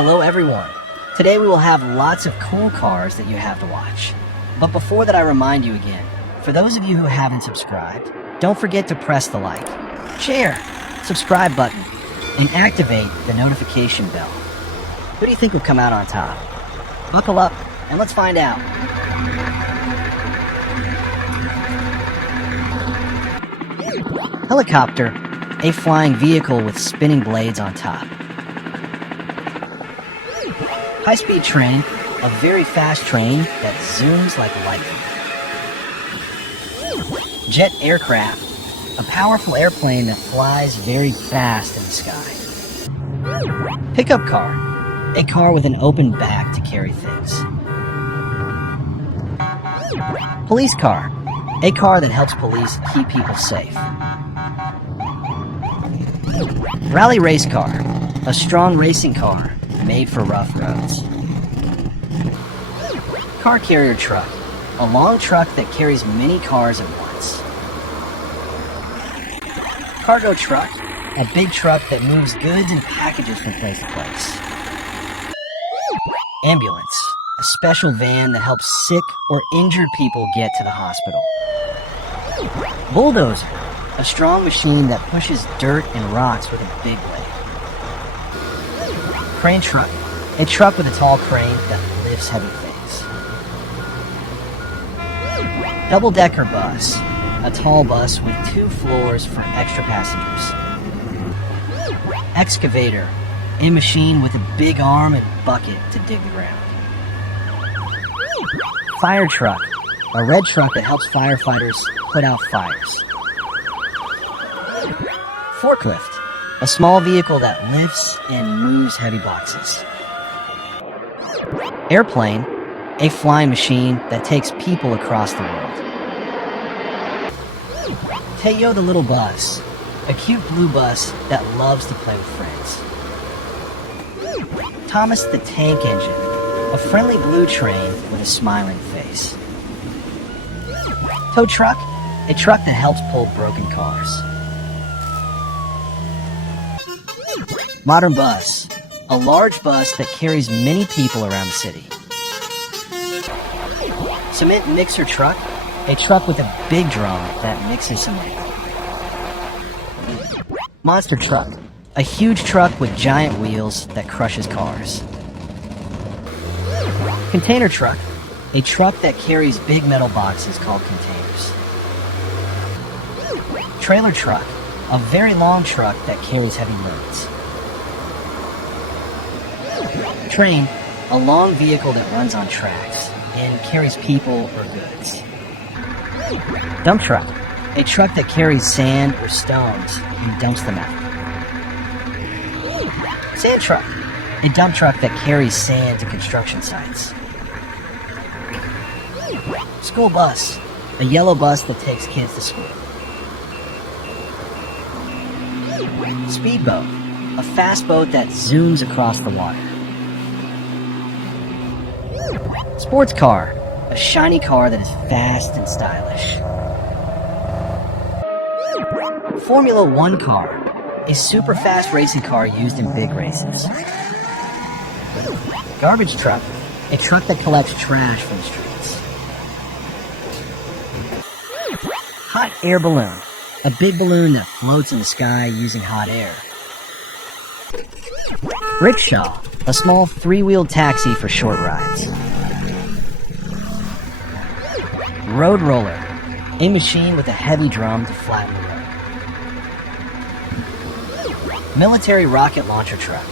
Hello everyone. Today we will have lots of cool cars that you have to watch. But before that, I remind you again, for those of you who haven't subscribed, don't forget to press the like, share, subscribe button, and activate the notification bell. Who do you think will come out on top? Buckle up and let's find out. Helicopter, a flying vehicle with spinning blades on top. High-speed train, a very fast train that zooms like lightning. Jet aircraft, a powerful airplane that flies very fast in the sky. Pickup car, a car with an open back to carry things. Police car, a car that helps police keep people safe. Rally race car, a strong racing car made for rough roads. Car carrier truck, a long truck that carries many cars at once. Cargo truck, a big truck that moves goods and packages from place to place. Ambulance, a special van that helps sick or injured people get to the hospital. Bulldozer, a strong machine that pushes dirt and rocks with a big blade. Crane truck, a truck with a tall crane that lifts heavy things. Double-decker bus, a tall bus with 2 floors for extra passengers. Excavator, a machine with a big arm and bucket to dig the ground. Fire truck, a red truck that helps firefighters put out fires. Forklift, a small vehicle that lifts and moves heavy boxes. Airplane, a flying machine that takes people across the world. Teo the little bus, a cute blue bus that loves to play with friends. Thomas the tank engine, a friendly blue train with a smiling face. Tow truck, a truck that helps pull broken cars. Modern bus, a large bus that carries many people around the city. Cement mixer truck, a truck with a big drum that mixes cement. Monster truck, a huge truck with giant wheels that crushes cars. Container truck, a truck that carries big metal boxes called containers. Trailer truck, a very long truck that carries heavy loads. Train, a long vehicle that runs on tracks and carries people or goods. Dump truck, a truck that carries sand or stones and dumps them out. Sand truck, a dump truck that carries sand to construction sites. School bus, a yellow bus that takes kids to school. Speedboat, a fast boat that zooms across the water. Sports car, a shiny car that is fast and stylish. Formula One car, a super fast racing car used in big races. Garbage truck, a truck that collects trash from the streets. Hot air balloon, a big balloon that floats in the sky using hot air. Rickshaw, a small 3-wheeled taxi for short rides. Road roller, a machine with a heavy drum to flatten the road. Military rocket launcher truck,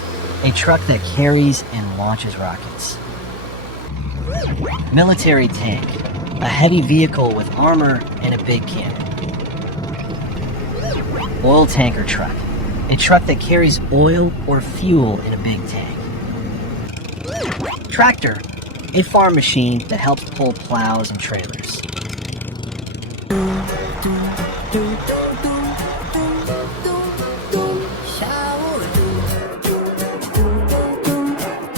a truck that carries and launches rockets. Military tank, a heavy vehicle with armor and a big cannon. Oil tanker truck, a truck that carries oil or fuel in a big tank. Tractor, a farm machine that helps pull plows and trailers.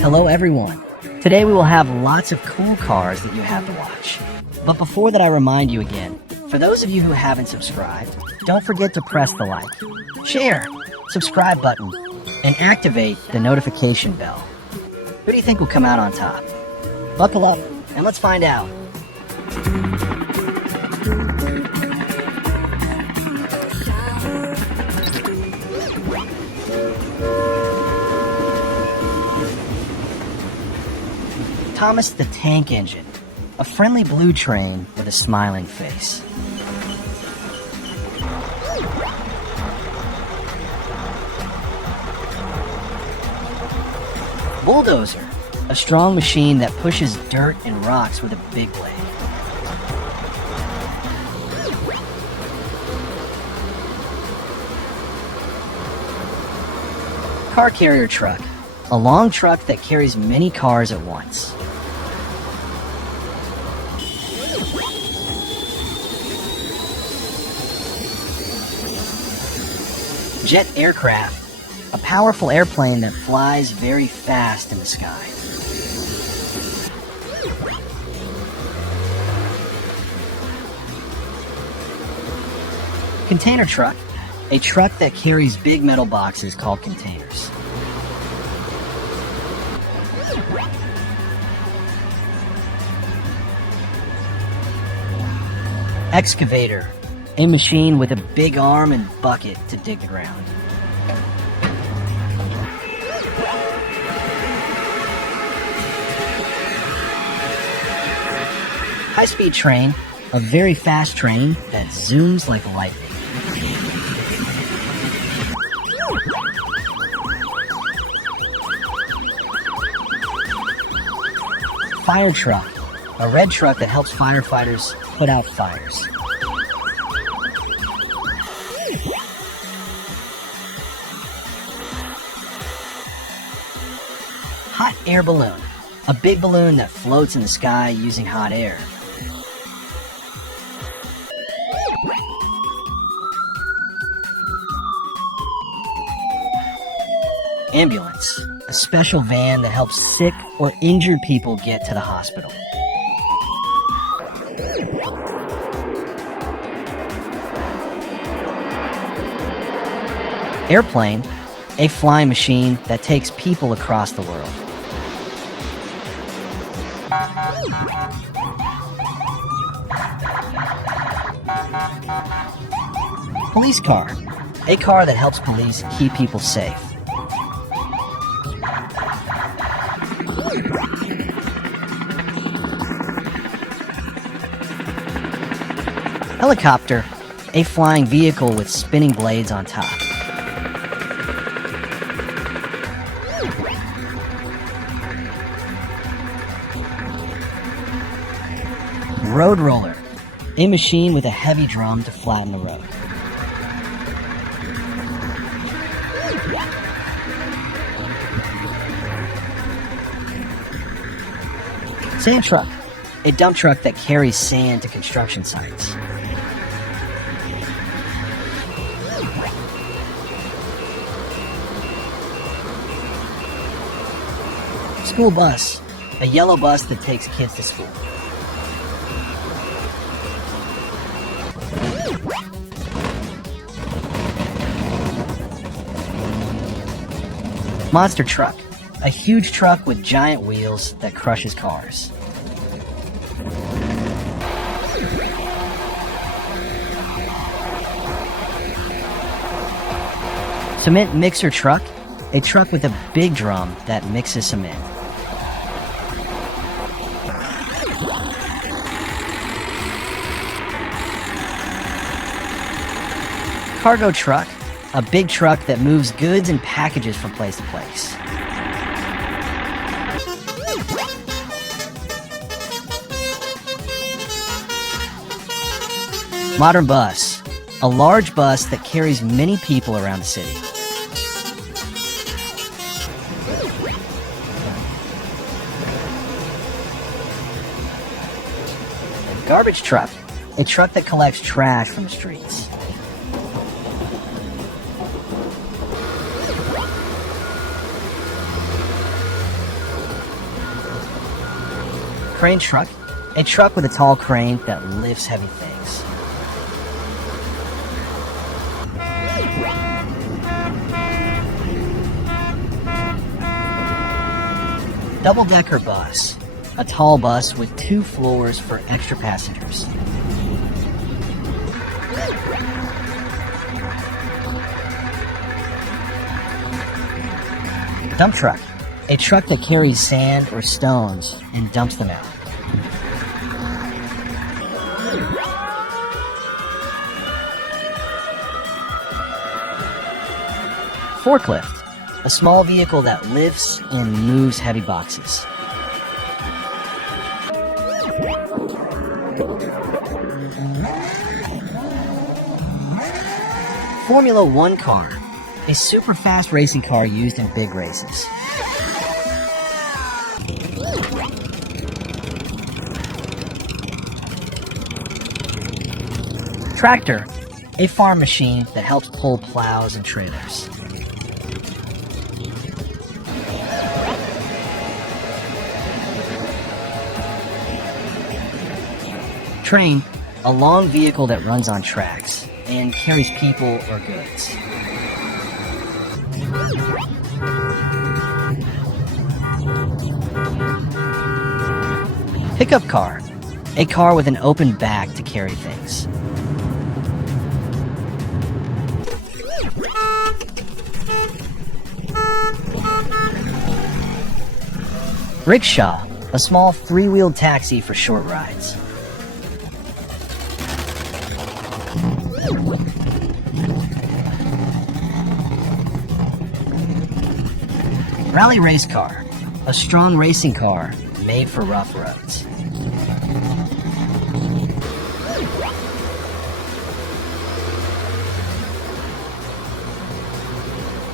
Hello everyone. Today we will have lots of cool cars that you have to watch. But before that, I remind you again, for those of you who haven't subscribed, don't forget to press the like, share, subscribe button, and activate the notification bell. Who do you think will come out on top? Buckle up and let's find out. Thomas the Tank Engine, a friendly blue train with a smiling face. Bulldozer, a strong machine that pushes dirt and rocks with a big blade. Car carrier truck, a long truck that carries many cars at once. Jet aircraft, a powerful airplane that flies very fast in the sky. Container truck, a truck that carries big metal boxes called containers. Excavator, a machine with a big arm and bucket to dig the ground. High-speed train, a very fast train that zooms like lightning. Fire truck, a red truck that helps firefighters put out fires. Hot air balloon, a big balloon that floats in the sky using hot air. Ambulance, a special van that helps sick or injured people get to the hospital. Airplane, a flying machine that takes people across the world. Police car, a car that helps police keep people safe. Helicopter, a flying vehicle with spinning blades on top. Road roller, a machine with a heavy drum to flatten the road. Sand truck, a dump truck that carries sand to construction sites. School bus, a yellow bus that takes kids to school. Monster truck, a huge truck with giant wheels that crushes cars. Cement mixer truck, a truck with a big drum that mixes cement. Cargo truck, a big truck that moves goods and packages from place to place. Modern bus, a large bus that carries many people around the city. Garbage truck, a truck that collects trash from the streets. Crane truck, a truck with a tall crane that lifts heavy things. Double-decker bus, a tall bus with 2 floors for extra passengers. Dump truck, a truck that carries sand or stones and dumps them out. Forklift, a small vehicle that lifts and moves heavy boxes. Formula One car, a super fast racing car used in big races. Tractor, a farm machine that helps pull plows and trailers. Train, a long vehicle that runs on tracks and carries people or goods. Pickup car, a car with an open back to carry things. Rickshaw, a small 3-wheeled taxi for short rides. Rally race car, a strong racing car made for rough roads.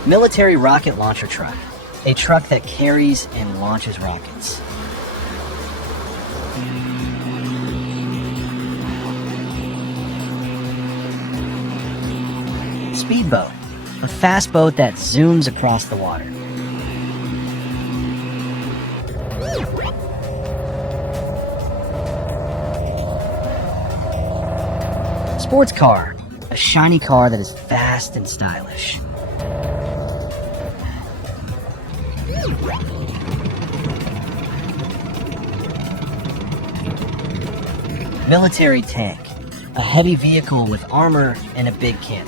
Military rocket launcher truck, a truck that carries and launches rockets. Speedboat, a fast boat that zooms across the water. Sports car, a shiny car that is fast and stylish. Military tank, a heavy vehicle with armor and a big cannon.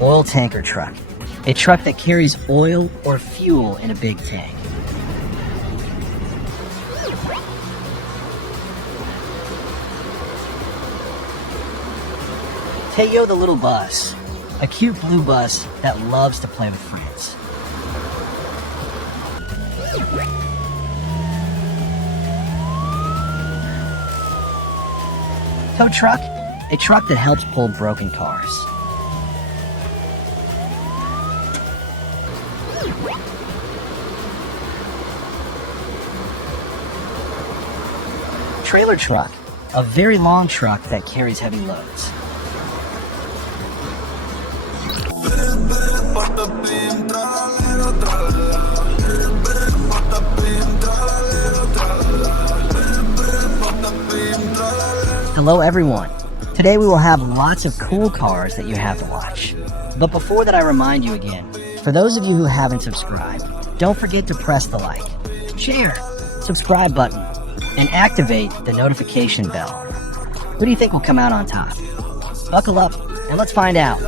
Oil tanker truck, a truck that carries oil or fuel in a big tank. Teo the little bus, a cute blue bus that loves to play with friends. Tow truck, a truck that helps pull broken cars. Trailer truck, a very long truck that carries heavy loads. Hello everyone. Today we will have lots of cool cars that you have to watch. But before that, I remind you again, for those of you who haven't subscribed, don't forget to press the like, share, subscribe button, and activate the notification bell. Who do you think will come out on top? Buckle up and let's find out.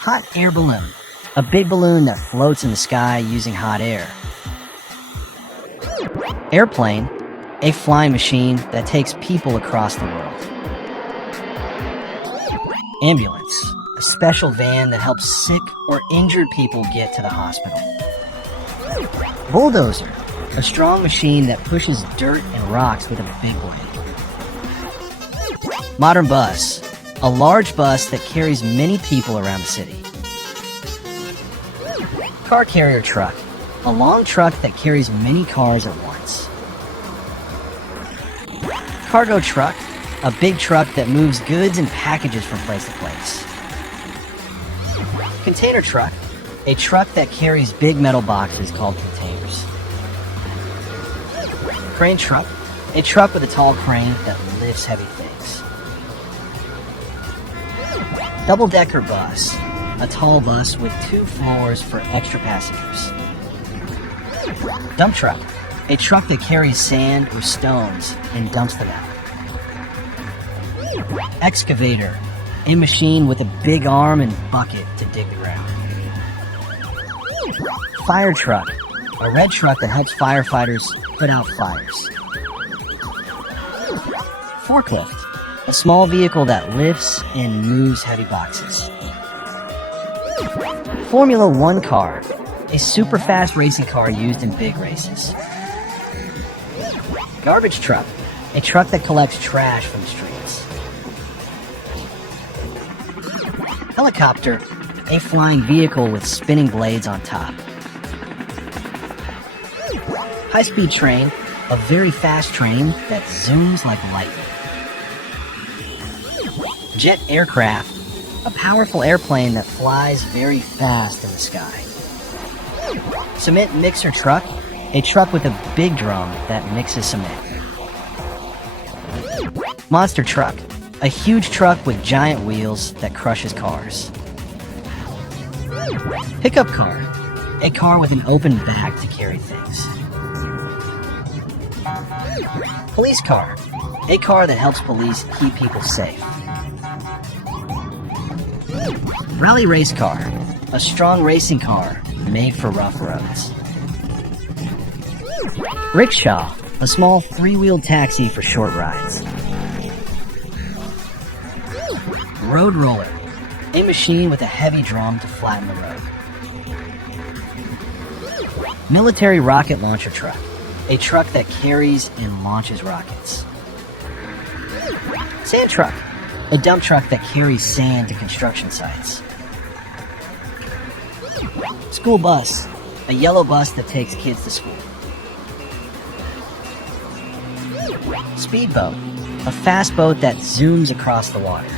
Hot air balloon, a big balloon that floats in the sky using hot air. Airplane, a flying machine that takes people across the world. Ambulance, a special van that helps sick or injured people get to the hospital. Bulldozer, a strong machine that pushes dirt and rocks with a big blade. Modern bus, a large bus that carries many people around the city. Car carrier truck, a long truck that carries many cars at once. Cargo truck, a big truck that moves goods and packages from place to place. Container truck, a truck that carries big metal boxes called containers. Crane truck, a truck with a tall crane that lifts heavy things. Double-decker bus, a tall bus with 2 floors for extra passengers. Dump truck, a truck that carries sand or stones and dumps them out. Excavator, a machine with a big arm and bucket to dig the ground. Fire truck, a red truck that helps firefighters put out fires. Forklift, a small vehicle that lifts and moves heavy boxes. Formula One car, a super fast racing car used in big races. Garbage truck, a truck that collects trash from the streets. Helicopter, a flying vehicle with spinning blades on top. High-speed train, a very fast train that zooms like lightning. Jet aircraft, a powerful airplane that flies very fast in the sky. Cement mixer truck, a truck with a big drum that mixes cement. Monster truck, a huge truck with giant wheels that crushes cars. Pickup car, a car with an open back to carry things. Police car, a car that helps police keep people safe. Rally race car, a strong racing car made for rough roads. Rickshaw, a small 3-wheeled taxi for short rides. Road roller, a machine with a heavy drum to flatten the road. Military rocket launcher truck, a truck that carries and launches rockets. Sand truck, a dump truck that carries sand to construction sites. School bus, a yellow bus that takes kids to school. Speedboat, a fast boat that zooms across the water.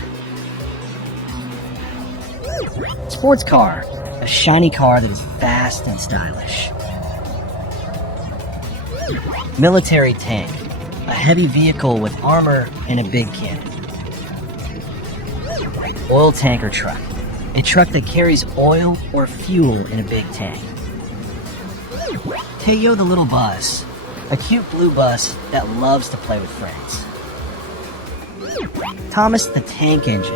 Sports car, a shiny car that is fast and stylish. Military tank, a heavy vehicle with armor and a big cannon. Oil tanker truck, a truck that carries oil or fuel in a big tank. Teo the little bus, a cute blue bus that loves to play with friends. Thomas the tank engine,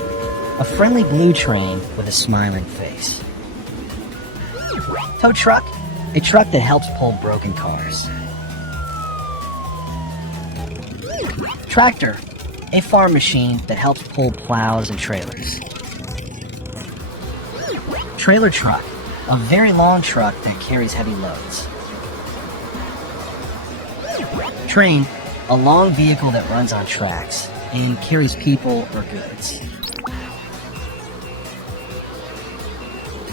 a friendly blue train with a smiling face. Tow truck, a truck that helps pull broken cars. Tractor, a farm machine that helps pull plows and trailers. Trailer truck, a very long truck that carries heavy loads. Train, a long vehicle that runs on tracks and carries people or goods.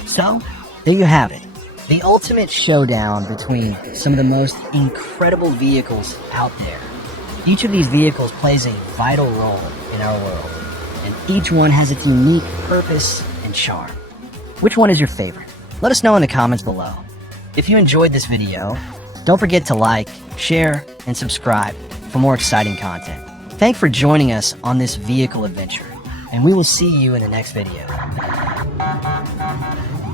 So, there you have it. The ultimate showdown between some of the most incredible vehicles out there. Each of these vehicles plays a vital role in our world, and each one has its unique purpose and charm. Which one is your favorite? Let us know in the comments below. If you enjoyed this video, don't forget to like, share, and subscribe for more exciting content. Thanks for joining us on this vehicle adventure, and we will see you in the next video.